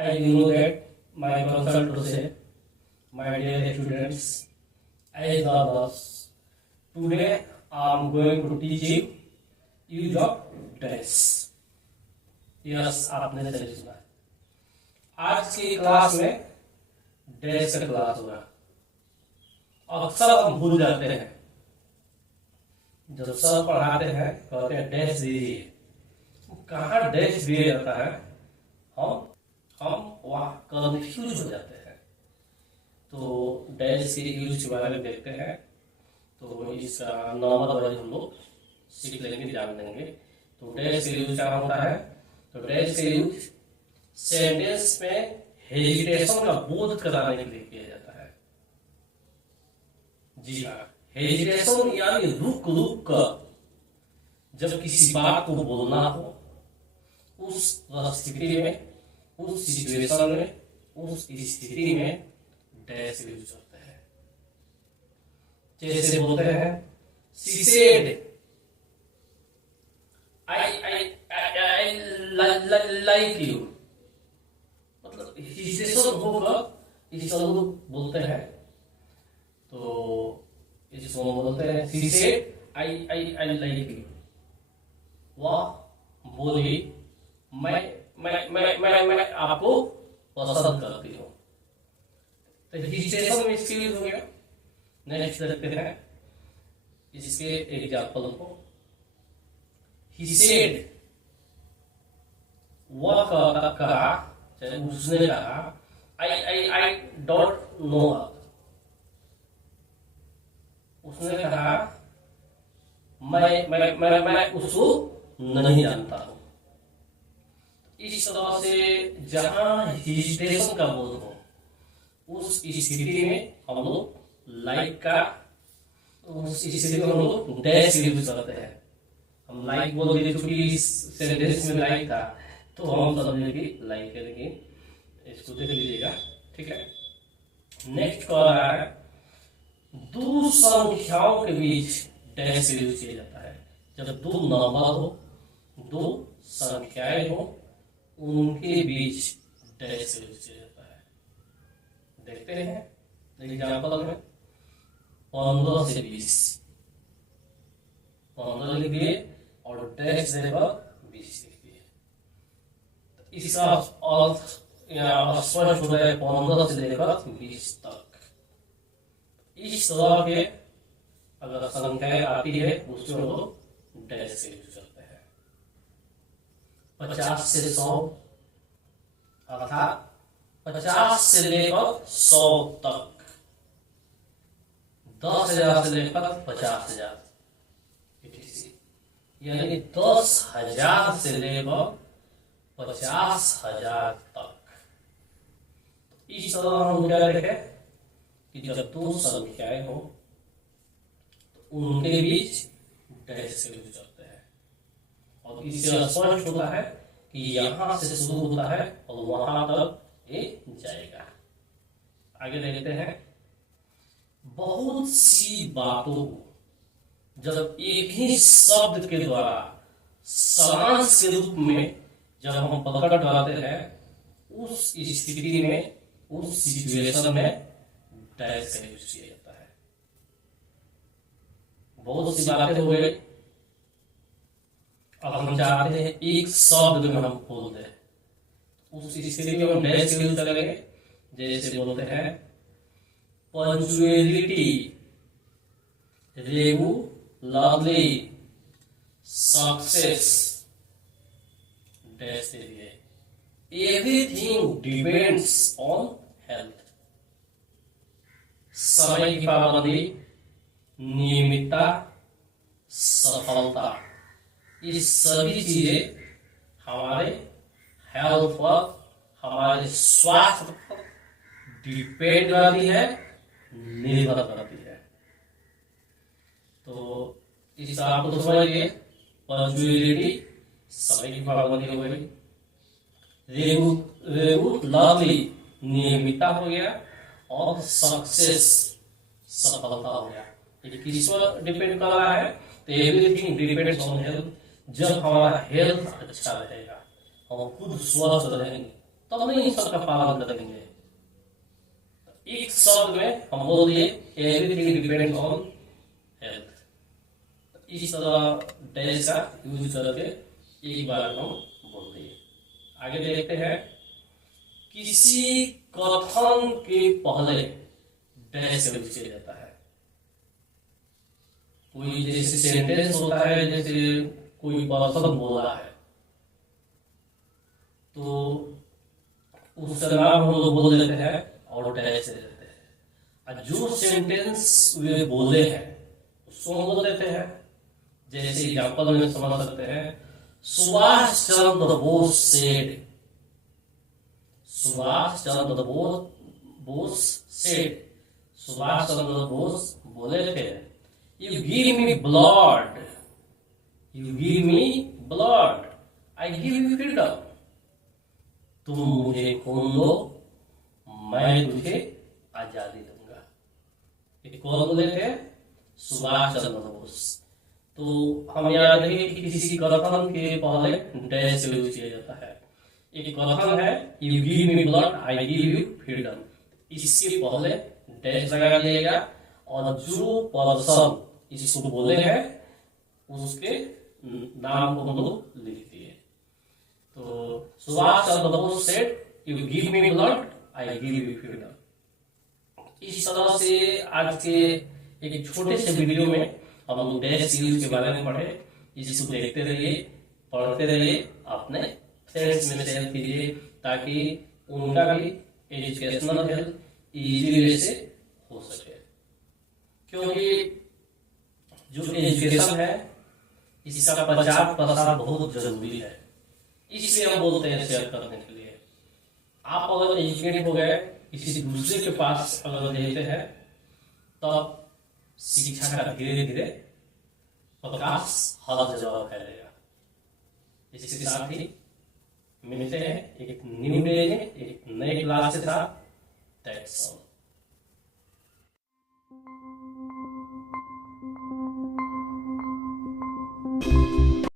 I know that my concern to say, my dear students, as the boss, today I am going to teach you use of dash. Yes, आपने सही सुना। आज की class में dash का class होगा। अक्सर हम भूल जाते हैं, जब सर पढ़ाते हैं कहते हैं डैश दीजिए, कहाँ डैश दिया जाता है, हम वहाँ कंफ्यूज हो जाते हैं। तो डैश के यूज के बारे में देखते हैं। तो इसका नॉर्मल वाइज हम लोग सीख लेंगे, जान लेंगे। तो डैश के यूज क्या होता है? तो डैश के यूज सेंटेंस में हेजिटेशन का बोध कराने के लिए किया जाता है। जी हाँ, हेजिटेशन यानी रुक रुक कर जब किसी बात को बोलना हो, उस स्थिति में, उस सिचुएशन में, उस स्थिति में डैश यूज होता है। जैसे बोलते हैं she said I like you, मतलब हिस्सेशन होकर इस लोग बोलते हैं। तो इसको बोलते हैं she said I like you, वह बोली मैं आपको पसंद करती हूँ। तो हिस्सेशन में इसके यूज हो गया। नेक्स्ट देखते हैं इसके एग्जाम्पल को। He said, वह कहा, उसने कहा I don't know her, उसने कहा मैं उसको नहीं जानता हूँ। इस तरह से जहां हिस्टेशन का बोध हो, उस स्थिति में हम लोग लाइक का, उस स्थिति में हम लोग डैश यूज करते हैं। हम लाइक बोल दिए क्योंकि इस सेंटेंस में लाइक था, तो हम समझे कि लाइक है, लेकिन इसको देख लीजिएगा, ठीक है। नेक्स्ट कह रहा है दो संख्याओं के बीच डैश यूज किया जाता है। जब दो नंबर हो, दो संख्याएं हो, उनके बीच डैश यूज किया जाता है। देखते हैं एग्जाम्पल में 15 से 20, 15 लिख दिए और डैश देकर 20 लिख दिए। इसका अर्थ यहाँ स्पष्ट हो गया, 15 से लेकर 20 तक। इस तरह के अगर संख्याएं आती है उसमें लोग डैश से यूज करते हैं। 50 से 100 अर्थात 50 से लेकर 100 तक, 10,000 से लेकर 50,000, यानी 10,000 से लेकर 50,000 तक। इस तरह हम क्या देखें कि जब दो संख्याएं हो तो उनके बीच डैश से यूज करते हैं। और इससे स्पष्ट होता है कि यहां से शुरू होता है और वहां तक ये जाएगा। आगे देखते हैं बहुत सी बातों को जब एक ही शब्द के द्वारा सारांश के रूप में जब हम पकड़ पाते हैं, उस स्थिति में, उस सिचुएशन में डैश का यूज किया जाता है। बहुत सी बातें हो गई, अब हम चाहते हैं एक शब्द में हम खोल दें, उस स्थिति में हम डैश का यूज करेंगे। जैसे बोलते हैं पंक्चुअलिटी, रेगुलरली, सक्सेस, डैश दे दिए। एवरीथिंग डिपेंड्स ऑन हेल्थ, समय की पाबंदी, नियमितता, सफलता, ये सभी चीजें हमारे हेल्थ पर, हमारे स्वास्थ्य पर डिपेंड करती है, निर्भर करती है। तो इस आपको तो समझिए, पंक्चुअलिटी समय की पाबंदी हो गई, रेगुलरली नियमितता हो गया, और सक्सेस सफलता हो गया। ये किस पर डिपेंड कर रहा है? तो एवरीथिंग डिपेंड्स ऑन हेल्थ। जब हमारा हेल्थ अच्छा रहेगा, हम खुद स्वस्थ रहेंगे, तब नहीं इन सबका पालन करेंगे। एक शब्द में हम बोल दिए एवरीथिंग डिपेंड्स ऑन हेल्थ। इस तरह डैश का यूज करके एक बार हम बोल दिए। आगे देखते हैं, किसी कथन के पहले डैश यूज किया जाता है। कोई जैसे सेंटेंस होता है, जैसे कोई पर्सन बोला है तो उसका नाम हम लोग बोल देते हैं और डैश दे देते हैं। और जो सेंटेंस वे बोले हैं उसको हम बोल देते हैं। जैसे एग्जाम्पल में समझ सकते हैं, सुभाष चंद्र बोस सेड। सुभाष चंद्र बोस सेड, सुभाष चंद्र बोस बोले थे, you give me blood, you give me blood, I give you freedom. तुम मुझे खून दो, मैं तुझे आजादी दूंगा। ये कौन बोले थे? सुभाष चंद्र बोस। तो हम याद रखें कि किसी कथन के पहले डैश यूज किया जाता है। एक कथन है, you give me blood, I give you freedom, इसके पहले डैश लगा दिएगा और जो पर्सन इसको बोले हैं उसके नाम को हम लोग लिख दिए। तो Subhash Chandra Bose said, you give me blood, I give you freedom. इस तरह से आज के एक छोटे से वीडियो में हम लोग डैश यूज के बारे में पढ़े। इसको देखते रहिए, पढ़ते रहिए, अपने फ्रेंड्स में शेयर कीजिए ताकि उनका भी एजुकेशनल हेल्थ इजीली वे से हो सके। क्योंकि जो एजुकेशन है इसका प्रचार प्रसार बहुत जरूरी है, इसलिए हम बोलते हैं शेयर करने के लिए। आप अगर एजुकेटेड हो गए, किसी दूसरे के पास अगर देते हैं तब शिक्षा का धीरे धीरे प्रकाश हर जगह फैलेगा। इसके साथ ही मिलते हैं एक न्यू डे में एक नए क्लास के साथ। That's all.